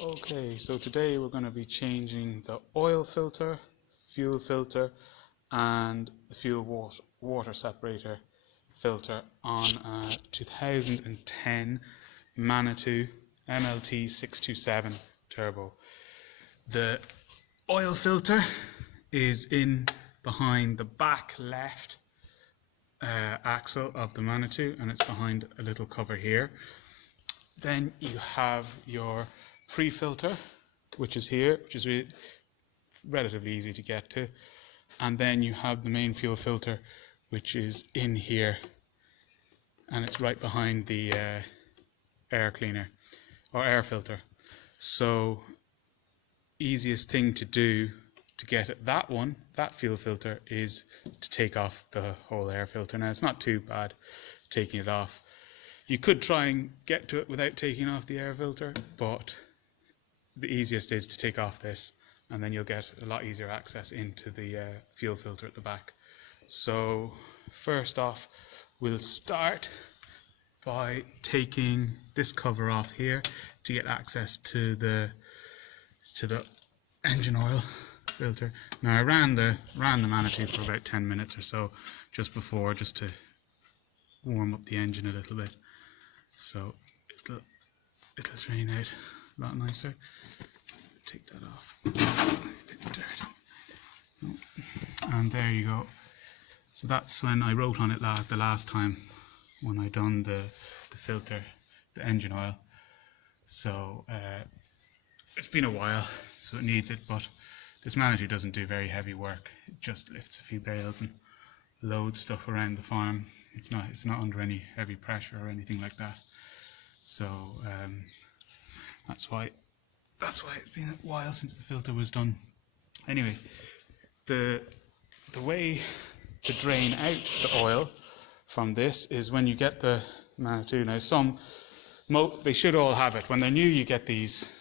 Okay, so today we're going to be changing the oil filter, fuel filter and the fuel water separator filter on a 2010 Manitou MLT 627 turbo. The oil filter is in behind the back left axle of the Manitou, and it's behind a little cover here. Then you have your pre-filter, which is here, which is relatively easy to get to, and then you have the main fuel filter, which is in here, and it's right behind the air cleaner or air filter. So easiest thing to do to get at that fuel filter, is to take off the whole air filter. Now it's not too bad taking it off. You could try and get to it without taking off the air filter, but the easiest is to take off this, and then you'll get a lot easier access into the fuel filter at the back. So first off, we'll start by taking this cover off here to get access to the engine oil filter. Now I ran the Manitou for about 10 minutes or so just before, just to warm up the engine a little bit, so it'll drain out a lot nicer. Take that off. A bit of dirt. And there you go. So that's when I wrote on it the last time when I done the filter, the engine oil. So it's been a while, so it needs it, but this Manitou doesn't do very heavy work. It just lifts a few bales and loads stuff around the farm. It's not under any heavy pressure or anything like that. So that's why it's been a while since the filter was done. Anyway, the way to drain out the oil from this is when you get the Manitou. Now they should all have it. When they're new, you get these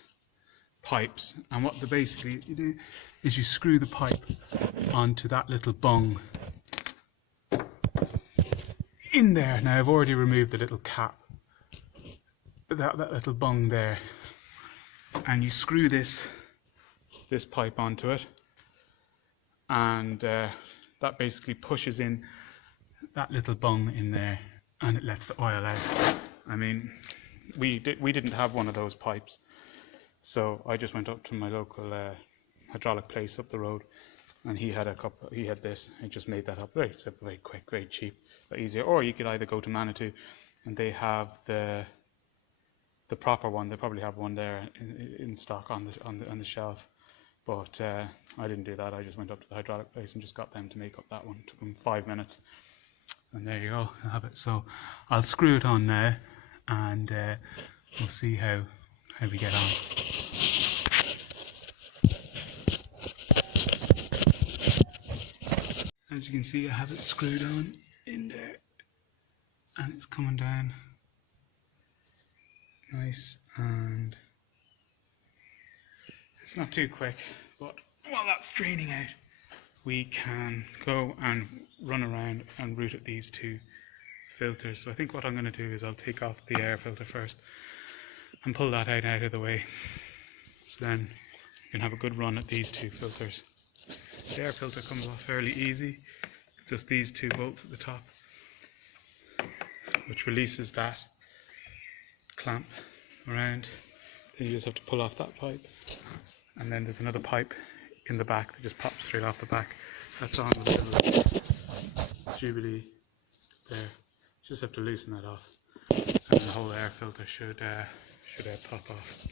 pipes, and what they basically you do is you screw the pipe onto that little bung in there. Now I've already removed the little cap, that little bung there, and you screw this pipe onto it, and that basically pushes in that little bung in there, and it lets the oil out. I mean, we didn't have one of those pipes, so I just went up to my local hydraulic place up the road, and he had this. He just made that up. Very simple, very quick, very cheap, very easier. Or you could either go to Manitou, and they have the proper one. They probably have one there in stock on the shelf. But I didn't do that. I just went up to the hydraulic place and just got them to make up that one. It took them 5 minutes, and there you go. I have it. So I'll screw it on now, and we'll see how we get on. As you can see, I have it screwed on in there, and it's coming down nice, and it's not too quick, but while that's draining out, we can go and run around and route at these two filters. So I think what I'm going to do is I'll take off the air filter first and pull that out of the way, so then you can have a good run at these two filters. The air filter comes off fairly easy, just these two bolts at the top, which releases that clamp around. Then you just have to pull off that pipe, and then there's another pipe in the back that just pops straight off the back. That's on the little Jubilee there. You just have to loosen that off, and the whole air filter should pop off.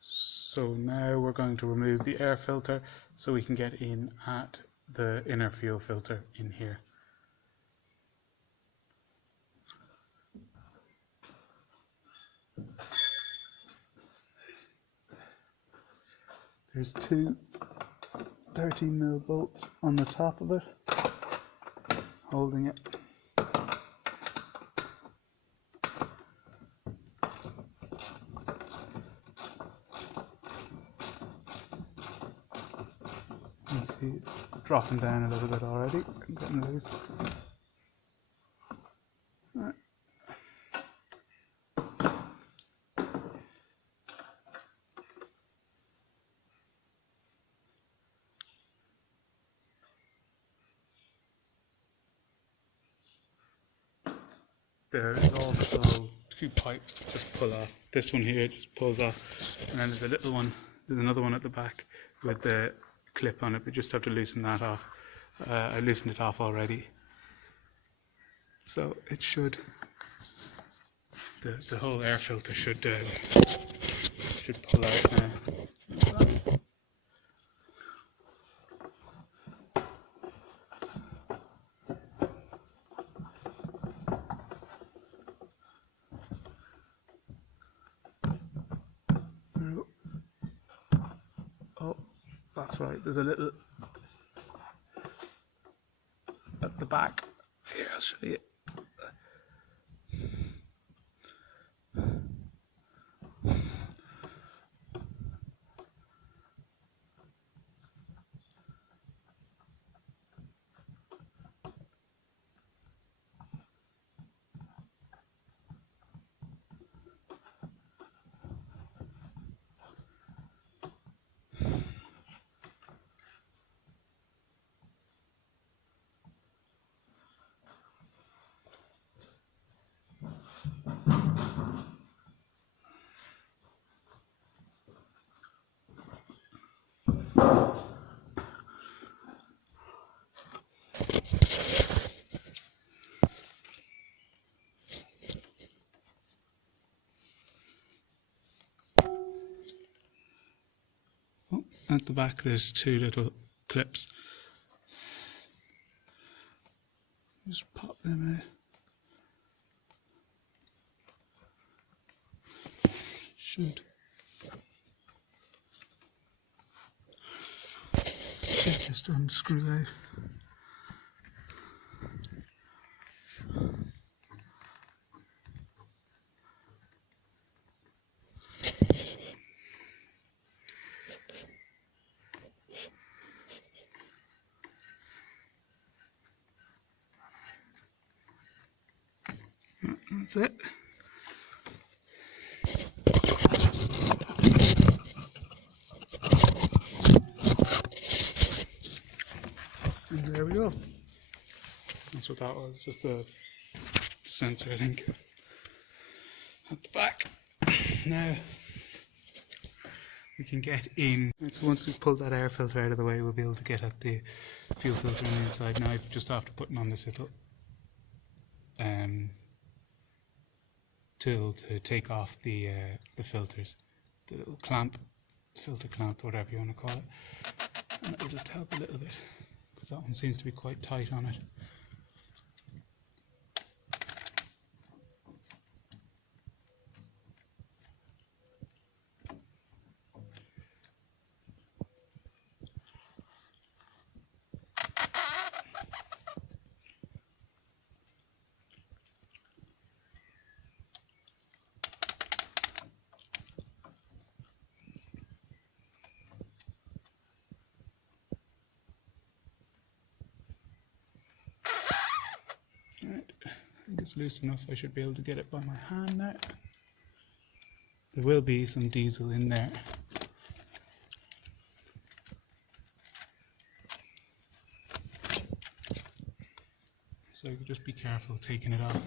So now we're going to remove the air filter so we can get in at the inner fuel filter in here. There's two 13mm bolts on the top of it, holding it. You see it's dropping down a little bit already, getting loose. Right. there is also two pipes that just pull off. This one here just pulls off, and then there's a little one, there's another one at the back with the clip on it. We just have to loosen that off. I loosened it off already, so it should, the whole air filter should pull out now. Oh, that's right, there's a little at the back. Here, I'll show you. Oh, at the back there's two little clips. Just pop them out. Should just unscrew out. That's it. And there we go. That's what that was, just a sensor, I think, at the back. Now we can get in. So once we pull that air filter out of the way, we'll be able to get at the fuel filter on the inside. Now, just after putting on this little tool to take off the filters, the little clamp, filter clamp, whatever you want to call it, and it'll just help a little bit because that one seems to be quite tight on it. Right, I think it's loose enough. I should be able to get it by my hand now. There will be some diesel in there. So you just be careful taking it off.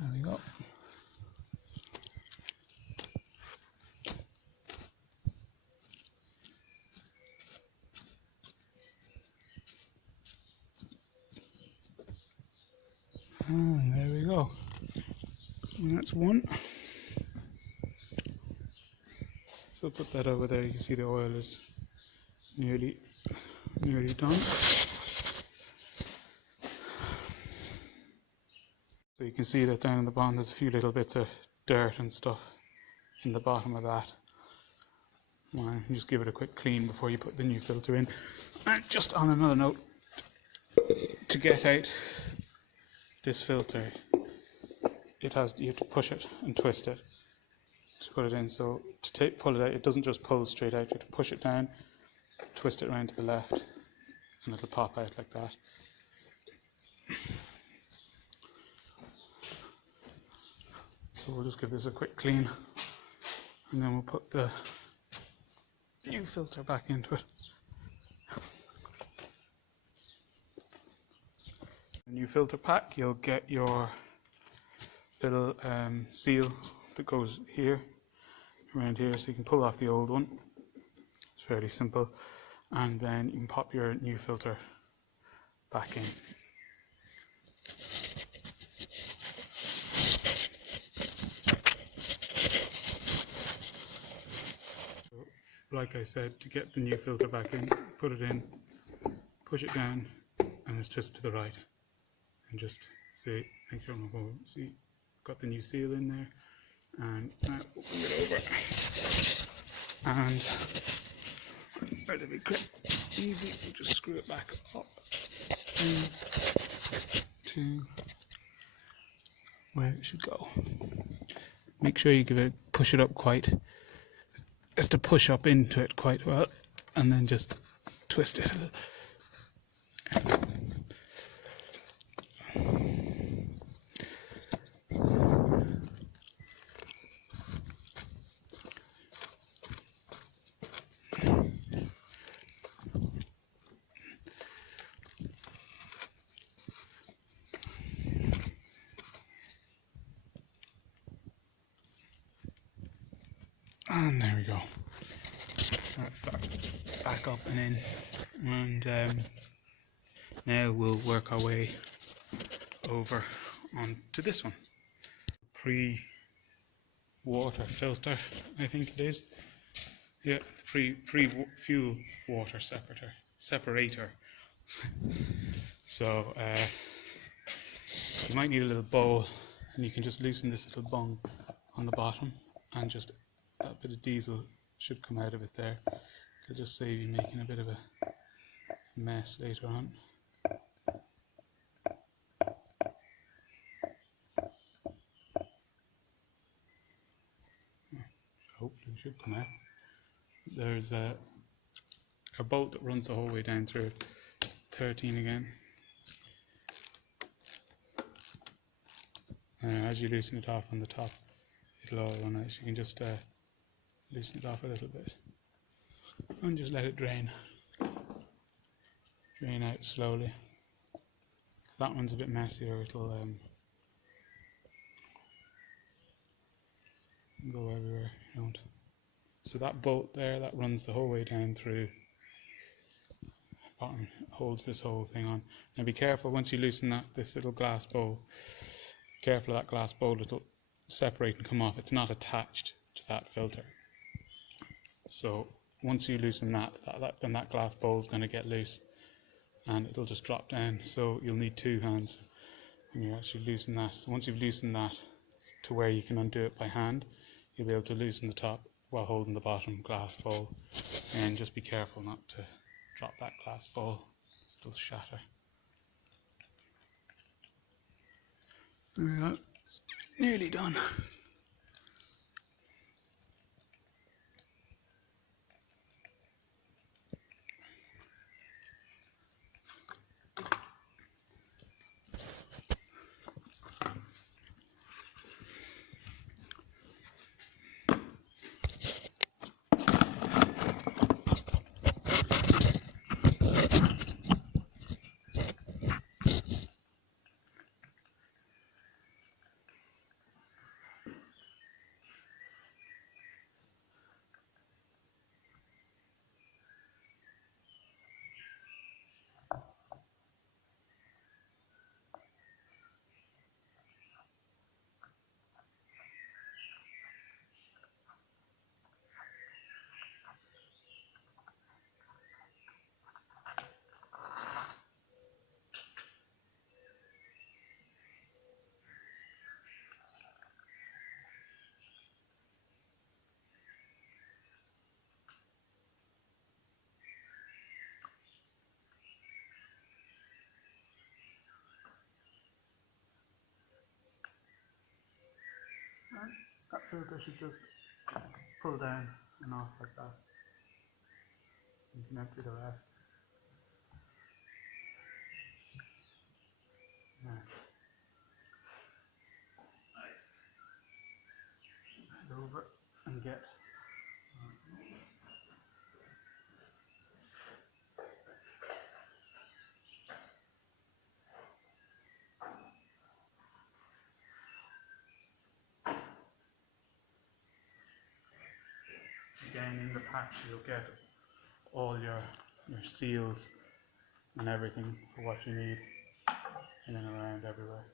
There we go. And there we go. And that's one. So put that over there. You can see the oil is nearly done. So you can see that down in the bottom there's a few little bits of dirt and stuff in the bottom of that. Well, you just give it a quick clean before you put the new filter in. And just on another note, to get out this filter, you have to push it and twist it to put it in. So to pull it out, it doesn't just pull straight out. You have to push it down, twist it around to the left, and it'll pop out like that. So we'll just give this a quick clean, and then we'll put the new filter back into it. The new filter pack, you'll get your little seal that goes here, around here, so you can pull off the old one. It's fairly simple, and then you can pop your new filter back in. So, like I said, to get the new filter back in, put it in, push it down, and it's just to the right. And just see, make sure I'm going. See, got the new seal in there, and now open it over, and relatively quick, easy. We'll just screw it back up to where it should go. Make sure you give it, push it up quite, just to push up into it quite well, and then just twist it a little. And there we go. Back up and in, and now we'll work our way over onto this one. Pre-water filter, I think it is. Yeah, pre-fuel water separator. So you might need a little bowl, and you can just loosen this little bung on the bottom, and just that bit of diesel should come out of it there. It'll just save you making a bit of a mess later on. Hopefully it should come out. There's a bolt that runs the whole way down through it. 13 again. As you loosen it off on the top, it'll all run out. So you can just loosen it off a little bit and just let it drain out slowly. If that one's a bit messier, it'll go everywhere. So that bolt there, that runs the whole way down through bottom, holds this whole thing on. Now be careful once you loosen this little glass bowl. Careful of that glass bowl, it'll separate and come off. It's not attached to that filter. So once you loosen then that glass bowl is going to get loose, and it'll just drop down. So you'll need two hands when you actually loosen that. So once you've loosened that to where you can undo it by hand, you'll be able to loosen the top while holding the bottom glass bowl. And just be careful not to drop that glass bowl, it'll shatter. There we go, it's nearly done. That filter should just pull down and off like that. You can empty the rest. Yeah. over and get again in the patch you'll get all your seals and everything for what you need in and around everywhere.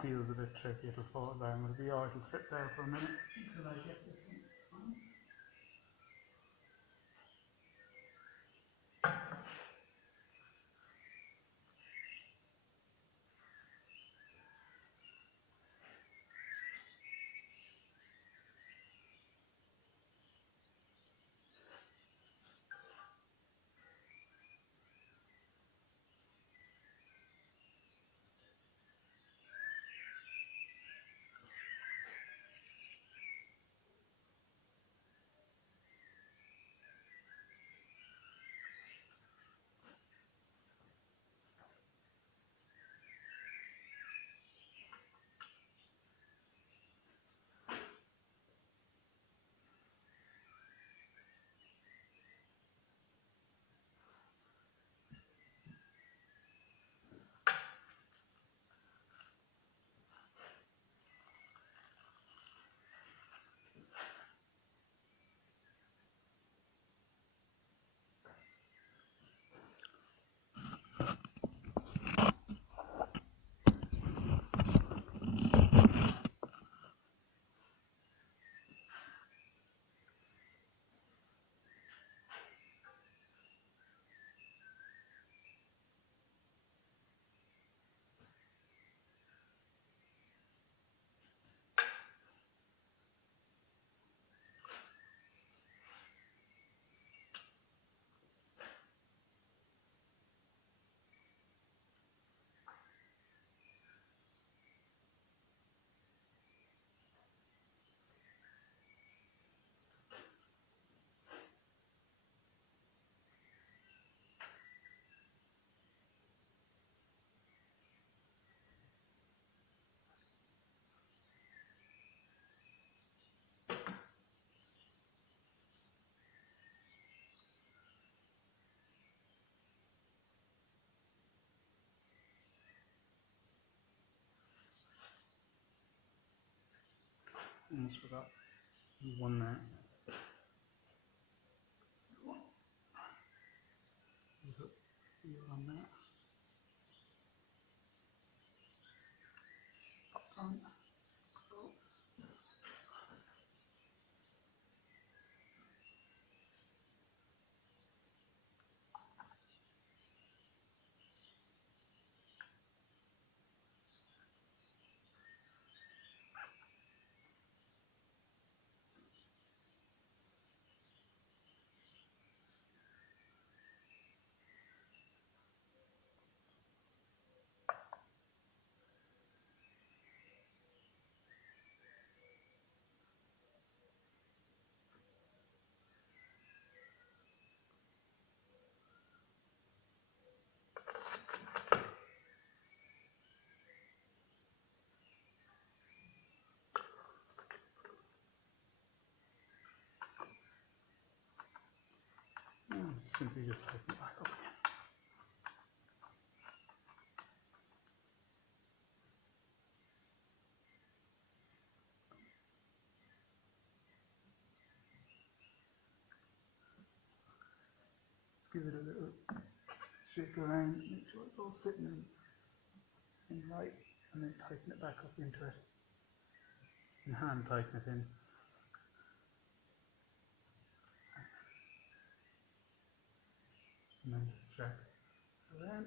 Seal's a bit tricky, it'll fall down, it'll be alright, it'll sit there for a minute until I get this one. Almost forgot one there. There's a seal on that. Pop on. simply just tighten it back up again. Give it a little shake around, make sure it's all sitting in right, and then tighten it back up into it. And hand tighten it in. And then just drag it around.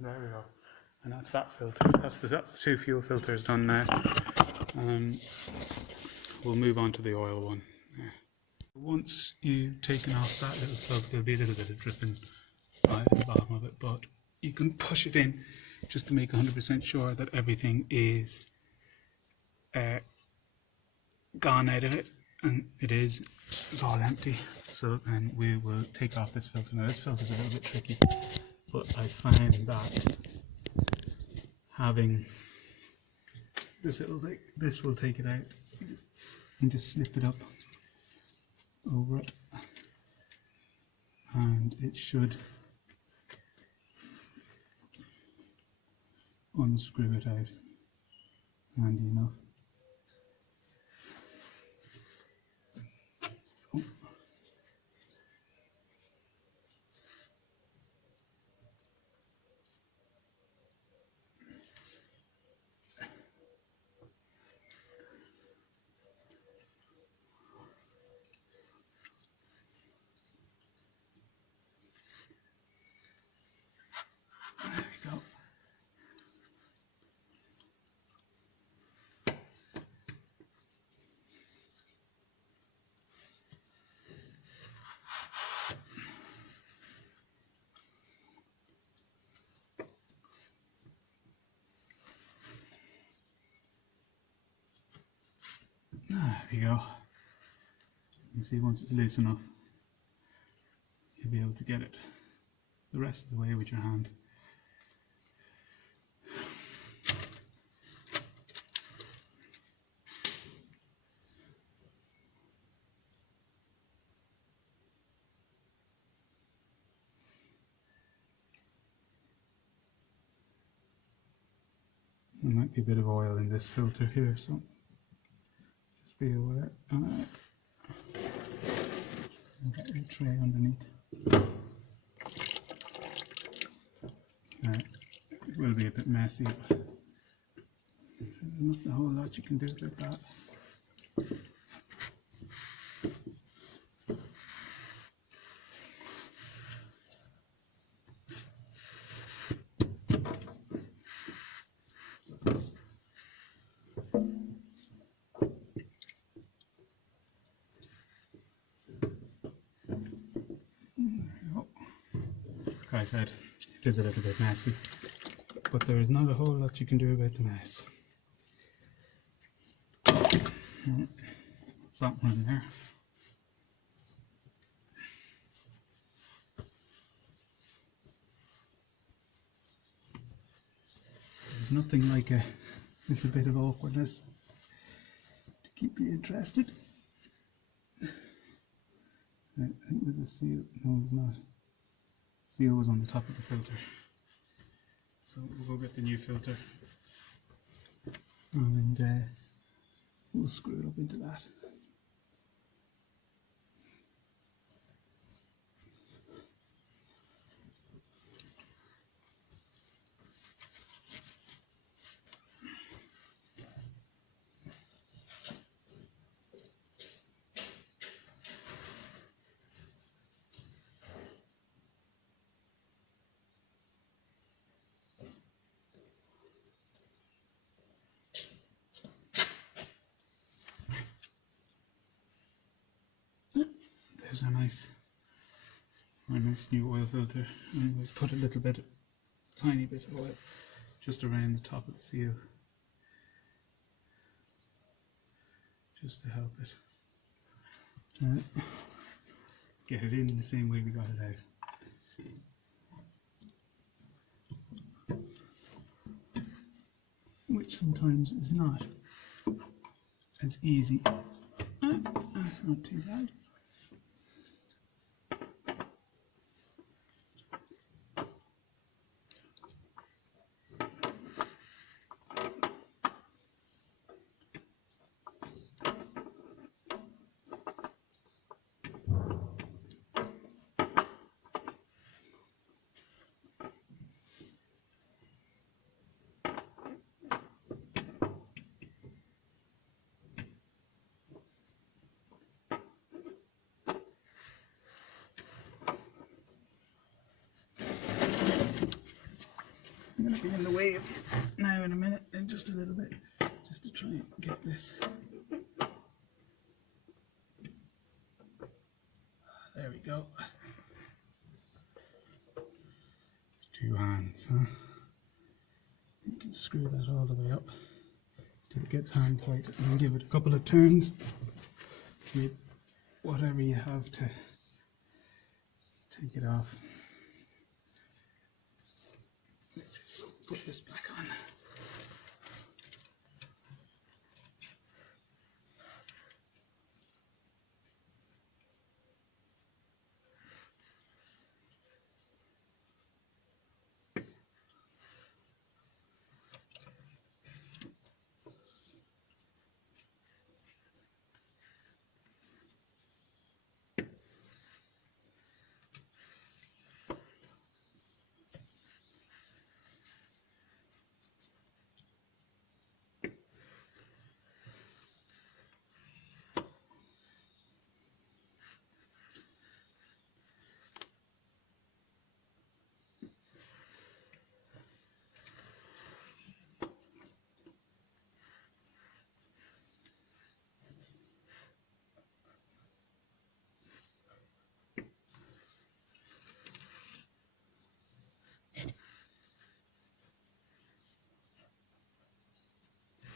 There we go. And that's that filter. That's the 2 fuel filters done now. We'll move on to the oil one. Yeah. Once you've taken off that little plug, there'll be a little bit of dripping right at the bottom of it, but you can push it in just to make 100% sure that everything is gone out of it, and it is. It's all empty. So then we will take off this filter. Now this filter is a little bit tricky, but I find that having this little thing, this will take it out. And just slip it up over it, and it should unscrew it out handy enough. Oh. There we go. There we go. You can see once it's loose enough, you'll be able to get it the rest of the way with your hand. There might be a bit of oil in this filter here, so just be aware. Get your tray underneath. It will be a bit messy, but there's not a whole lot you can do about that. Like I said, it is a little bit messy, but there is not a whole lot you can do about the mess. That one in there. There's nothing like a little bit of awkwardness to keep you interested. I think there's a seal. No, there's not. Seal was on the top of the filter. So we'll go get the new filter and we'll screw it up into that. There's our nice new oil filter. And we'll put a little bit, tiny bit of oil just around the top of the seal, just to help it get it in the same way we got it out, which sometimes is not as easy. That's not too bad. I'm going to be in the way of you now in a minute, and just a little bit, just to try and get this. There we go. 2 hands, huh? You can screw that all the way up till it gets hand tight, and then give it a couple of turns with whatever you have to take it off. Put this back on.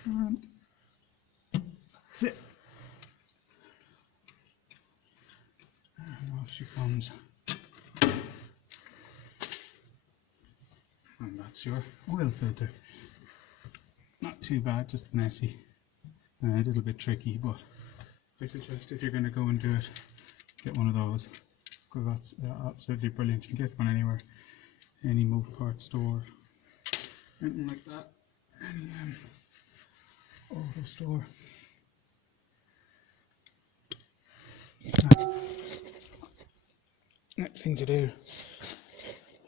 And that's it. And off she comes. And that's your oil filter. Not too bad, just messy. A little bit tricky, but I suggest if you're going to go and do it, get one of those. Because that's absolutely brilliant. You can get one anywhere, any motor part store, anything like that, any auto store. Now, next thing to do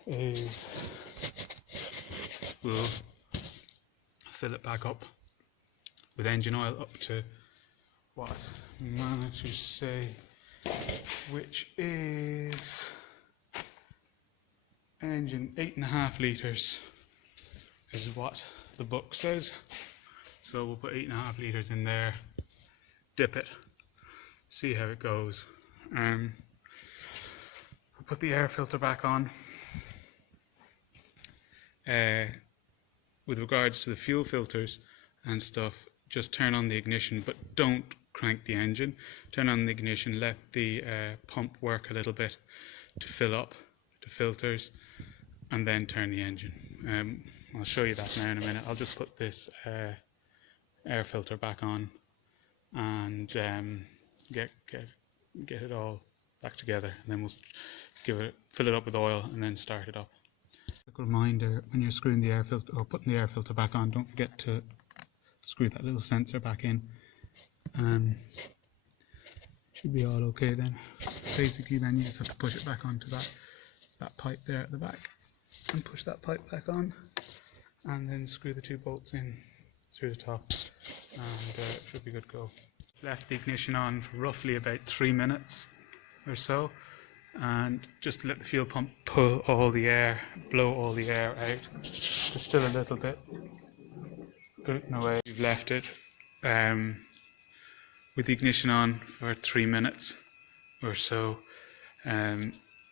is we'll fill it back up with engine oil up to what Manitou say, which is engine 8.5 litres is what the book says. So we'll put 8.5 litres in there, dip it, see how it goes. We'll put the air filter back on. With regards to the fuel filters and stuff, just turn on the ignition, but don't crank the engine. Turn on the ignition, let the pump work a little bit to fill up the filters, and then turn the engine. I'll show you that now in a minute. I'll just put this air filter back on and get it all back together, and then we'll fill it up with oil and then start it up. Quick reminder, when you're screwing the air filter or putting the air filter back on, don't forget to screw that little sensor back in. Should be all okay then. Basically then you just have to push it back onto that pipe there at the back and push that pipe back on, and then screw the 2 bolts in through the top, and it should be good to go. Left the ignition on for roughly about 3 minutes or so, and just let the fuel pump pull all the air, blow all the air out. There's still a little bit booting away. We've left it with the ignition on for 3 minutes or so.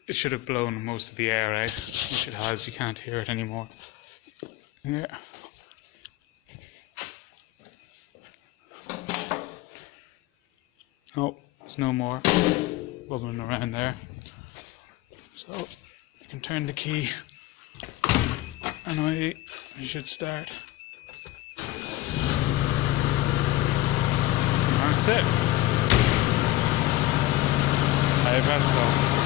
It should have blown most of the air out, which it has. You can't hear it anymore. Yeah. Oh, there's no more bubbling around there. So you can turn the key and away you should start. And that's it. I press so.